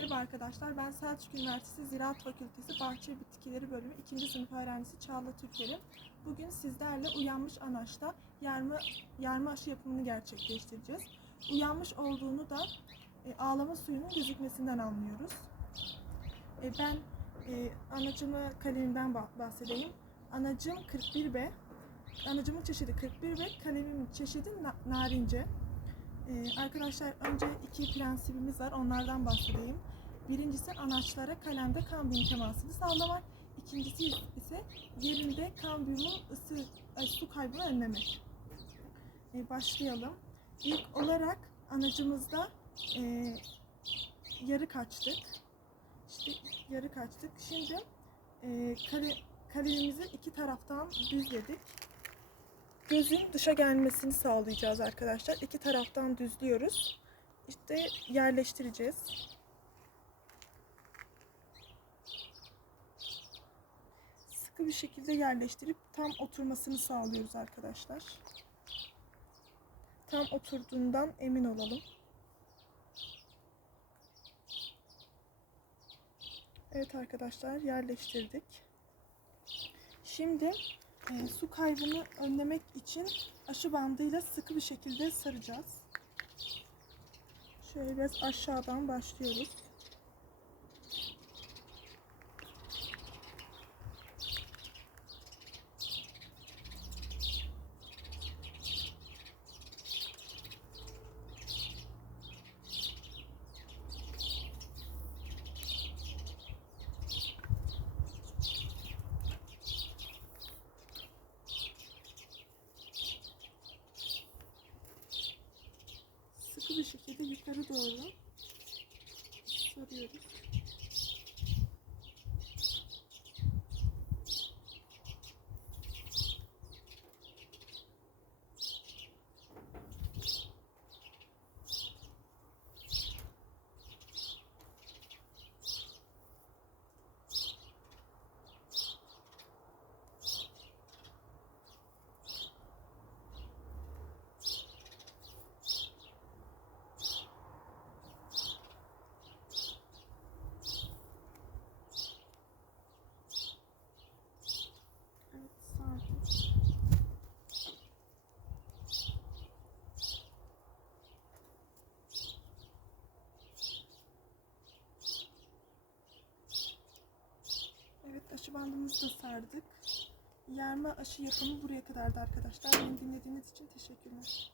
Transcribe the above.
Merhaba arkadaşlar, ben Selçuk Üniversitesi Ziraat Fakültesi Bahçe Bitkileri Bölümü 2. sınıf öğrencisi Çağla Türker'im. Bugün sizlerle uyanmış anaçta yarma, yarma aşı yapımını gerçekleştireceğiz. Uyanmış olduğunu da e, ağlama suyunun gözükmesinden anlıyoruz. E, ben e, anacımı kalemimden bah- bahsedeyim. Anacım 41B, anacımın çeşidi 41B, kalemimin çeşidi na- narince. Ee, arkadaşlar önce iki prensibimiz var. Onlardan bahsedeyim. Birincisi anaçlara kalemde kambiyum temasını sağlamak. İkincisi ise yerinde kambiyumun ısı, ay, su kaybını önlemek. Ee, başlayalım. İlk olarak anacımızda e, yarı kaçtık. İşte yarı kaçtık. Şimdi e, kale, kalemimizi iki taraftan düzledik. Gözün dışa gelmesini sağlayacağız arkadaşlar. İki taraftan düzlüyoruz. İşte yerleştireceğiz. Sıkı bir şekilde yerleştirip tam oturmasını sağlıyoruz arkadaşlar. Tam oturduğundan emin olalım. Evet arkadaşlar yerleştirdik. Şimdi e, su kaybını önlemek için aşı bandıyla sıkı bir şekilde saracağız. Şöyle biraz aşağıdan başlıyoruz. Sıkı bir şekilde yukarı doğru sarıyoruz. Evet sardık. Evet aşı bandımızı da sardık. Yerme aşı yapımı buraya kadardı arkadaşlar. Beni dinlediğiniz için teşekkürler.